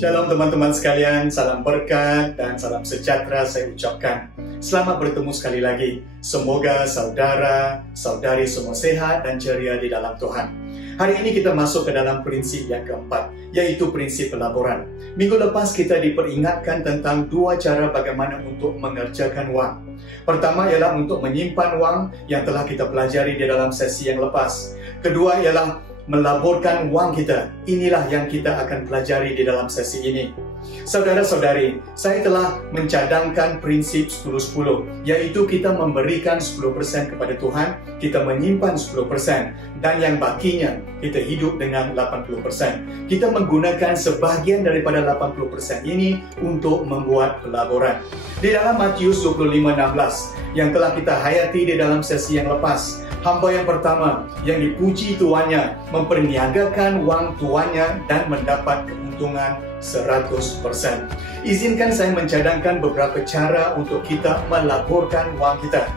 Shalom teman-teman sekalian, salam berkat dan salam sejahtera saya ucapkan. Selamat bertemu sekali lagi. Semoga saudara-saudari semua sehat dan ceria di dalam Tuhan. Hari ini kita masuk ke dalam prinsip yang keempat, yaitu prinsip pelaburan. Minggu lepas kita diperingatkan tentang dua cara bagaimana untuk mengerjakan wang. Pertama ialah untuk menyimpan wang yang telah kita pelajari di dalam sesi yang lepas. Kedua ialah melaburkan wang kita. Inilah yang kita akan pelajari di dalam sesi ini. Saudara-saudari, saya telah mencadangkan prinsip 10-10, yaitu kita memberikan 10% kepada Tuhan, kita menyimpan 10%, dan yang bakinya kita hidup dengan 80%. Kita menggunakan sebahagian daripada 80% ini untuk membuat pelaburan. Di dalam Matius 25:16 yang telah kita hayati di dalam sesi yang lepas, hamba yang pertama yang dipuji tuannya memperniagakan wang tuannya dan mendapat keuntungan 100%. Izinkan saya mencadangkan beberapa cara untuk kita melaburkan wang kita.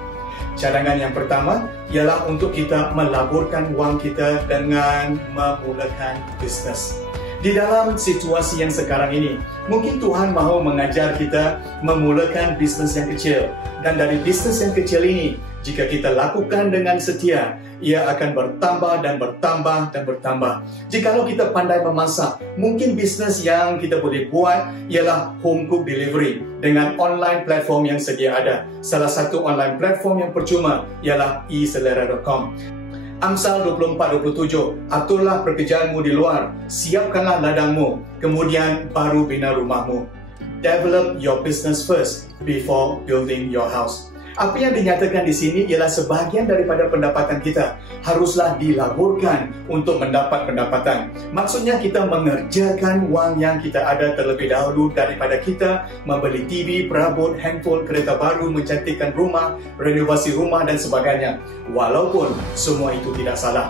Cadangan yang pertama ialah untuk kita melaburkan wang kita dengan memulakan bisnes. Di dalam situasi yang sekarang ini, mungkin Tuhan mahu mengajar kita memulakan bisnes yang kecil. Dan dari bisnes yang kecil ini, jika kita lakukan dengan setia, ia akan bertambah dan bertambah dan bertambah. Jikalau kita pandai memasak, mungkin bisnes yang kita boleh buat ialah home cook delivery dengan online platform yang sedia ada. Salah satu online platform yang percuma ialah eselera.com. Amsal 24:27, aturlah pekerjaanmu di luar, siapkanlah ladangmu, kemudian baru bina rumahmu. Develop your business first before building your house. Apa yang dinyatakan di sini ialah sebahagian daripada pendapatan kita haruslah dilaburkan untuk mendapat pendapatan. Maksudnya kita mengerjakan wang yang kita ada terlebih dahulu daripada kita membeli TV, perabot, handphone, kereta baru, mencantikkan rumah, renovasi rumah dan sebagainya. Walaupun semua itu tidak salah.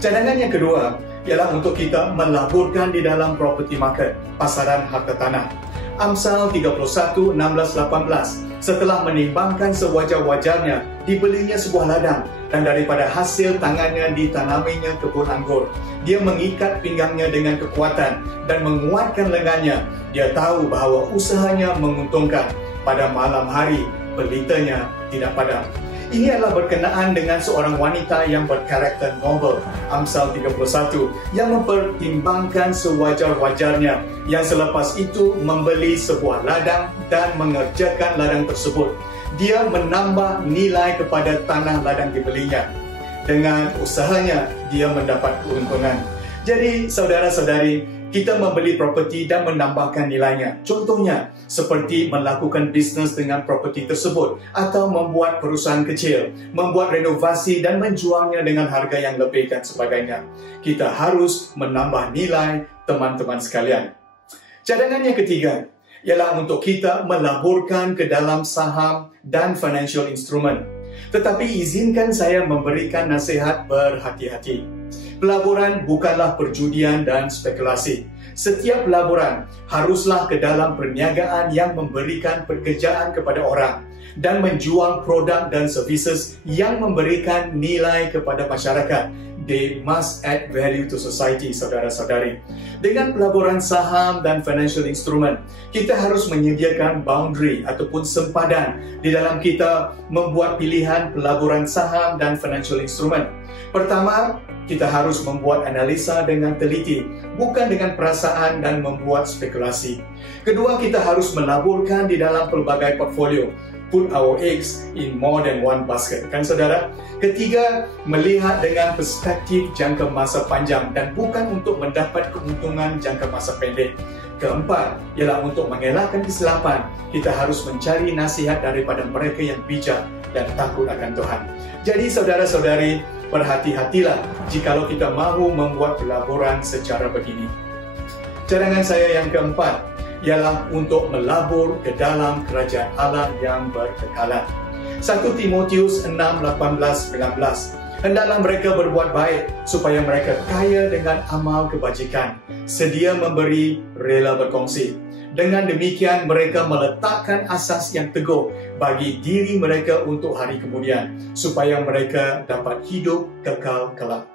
Cadangan yang kedua ialah untuk kita melaburkan di dalam property market, pasaran harta tanah. Amsal 31:16-18. Setelah menimbangkan sewajar-wajarnya, dibelinya sebuah ladang, dan daripada hasil tangannya ditanaminya kebun anggur. Dia mengikat pinggangnya dengan kekuatan dan menguatkan lengannya. Dia tahu bahawa usahanya menguntungkan. Pada malam hari, pelitanya tidak padam. Ini adalah berkenaan dengan seorang wanita yang berkarakter noble, Amsal 31, yang mempertimbangkan sewajar-wajarnya, yang selepas itu membeli sebuah ladang dan mengerjakan ladang tersebut. Dia menambah nilai kepada tanah ladang dibelinya. Dengan usahanya, dia mendapat keuntungan. Jadi, saudara-saudari, kita membeli properti dan menambahkan nilainya. Contohnya, seperti melakukan bisnes dengan properti tersebut atau membuat perusahaan kecil, membuat renovasi dan menjualnya dengan harga yang lebih dan sebagainya. Kita harus menambah nilai, teman-teman sekalian. Cadangan yang ketiga ialah untuk kita melaburkan ke dalam saham dan financial instrument. Tetapi izinkan saya memberikan nasihat berhati-hati. Pelaburan bukanlah perjudian dan spekulasi. Setiap pelaburan haruslah ke dalam perniagaan yang memberikan pekerjaan kepada orang dan menjual produk dan services yang memberikan nilai kepada masyarakat. They must add value to society, saudara-saudari. Dengan pelaburan saham dan financial instrument, kita harus menyediakan boundary ataupun sempadan di dalam kita membuat pilihan pelaburan saham dan financial instrument. Pertama, kita harus membuat analisa dengan teliti, bukan dengan perasaan dan membuat spekulasi. Kedua, kita harus melaburkan di dalam pelbagai portfolio. Put our eggs in more than one basket. Kan saudara? Ketiga, melihat dengan perspektif jangka masa panjang dan bukan untuk mendapat keuntungan jangka masa pendek. Keempat, ialah untuk mengelakkan kesilapan. Kita harus mencari nasihat daripada mereka yang bijak dan takut akan Tuhan. Jadi saudara-saudari, berhati-hatilah jikalau kita mahu membuat pelaburan secara begini. Cadangan saya yang keempat ialah untuk melabur ke dalam kerajaan Allah yang berkekalan. 1 Timotius 6:18-19. Hendaklah mereka berbuat baik supaya mereka kaya dengan amal kebajikan, sedia memberi, rela berkongsi. Dengan demikian mereka meletakkan asas yang teguh bagi diri mereka untuk hari kemudian, supaya mereka dapat hidup kekal kelak.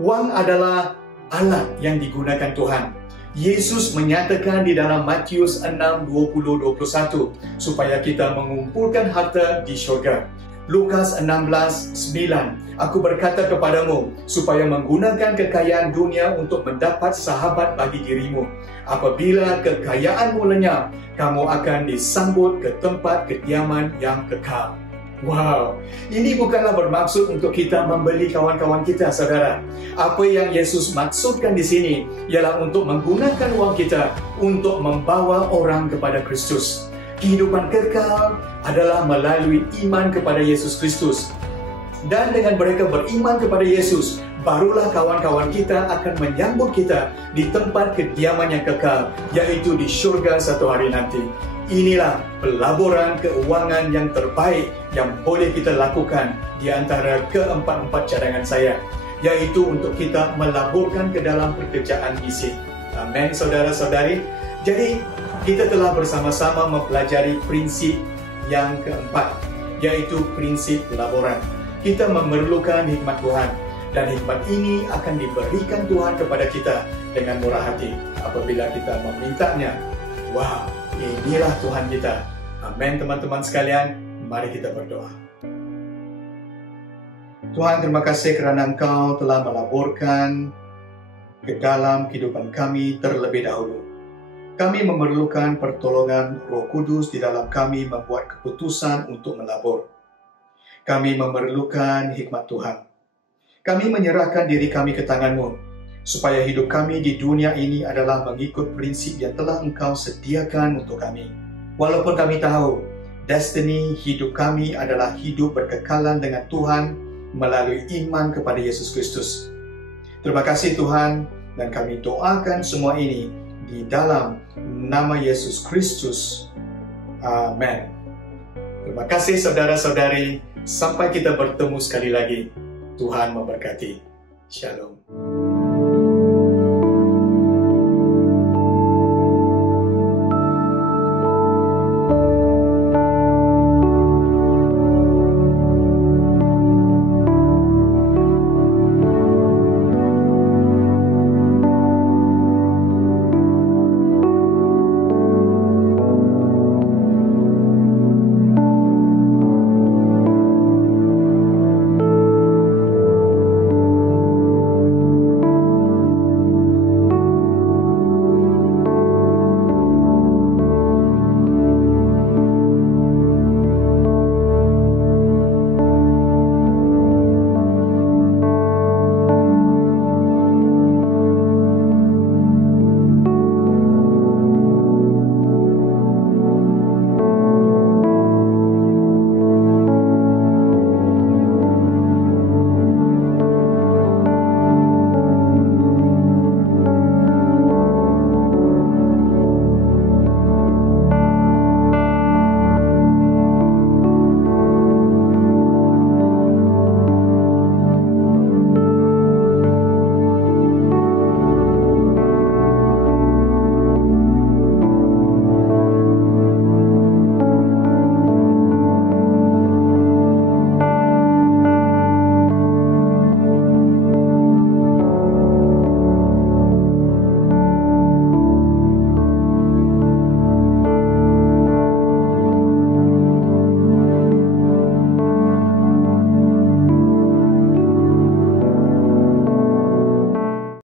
Wang adalah alat yang digunakan Tuhan. Yesus menyatakan di dalam Matius 6:20-21 supaya kita mengumpulkan harta di syurga. Lukas 16:9, aku berkata kepadamu supaya menggunakan kekayaan dunia untuk mendapat sahabat bagi dirimu. Apabila kekayaanmu lenyap, kamu akan disambut ke tempat kediaman yang kekal. Wow, ini bukanlah bermaksud untuk kita membeli kawan-kawan kita, saudara. Apa yang Yesus maksudkan di sini ialah untuk menggunakan uang kita untuk membawa orang kepada Kristus. Kehidupan kekal adalah melalui iman kepada Yesus Kristus. Dan dengan mereka beriman kepada Yesus, barulah kawan-kawan kita akan menyambut kita di tempat kediaman yang kekal, yaitu di syurga satu hari nanti. Inilah pelaburan keuangan yang terbaik yang boleh kita lakukan di antara keempat-empat cadangan saya, yaitu untuk kita melaburkan ke dalam pekerjaan misi. Amin, saudara-saudari. Jadi, kita telah bersama-sama mempelajari prinsip yang keempat, yaitu prinsip pelaburan. Kita memerlukan hikmat Tuhan, dan hikmat ini akan diberikan Tuhan kepada kita dengan murah hati apabila kita memintanya. Wow, inilah Tuhan kita. Amin, teman-teman sekalian. Mari kita berdoa. Tuhan, terima kasih kerana Engkau telah melaburkan ke dalam kehidupan kami terlebih dahulu. Kami memerlukan pertolongan Roh Kudus di dalam kami membuat keputusan untuk melabur. Kami memerlukan hikmat Tuhan. Kami menyerahkan diri kami ke tangan-Mu, supaya hidup kami di dunia ini adalah mengikut prinsip yang telah Engkau sediakan untuk kami. Walaupun kami tahu, destiny hidup kami adalah hidup berkekalan dengan Tuhan melalui iman kepada Yesus Kristus. Terima kasih Tuhan, dan kami doakan semua ini di dalam nama Yesus Kristus. Amin. Terima kasih saudara-saudari. Sampai kita bertemu sekali lagi. Tuhan memberkati. Shalom.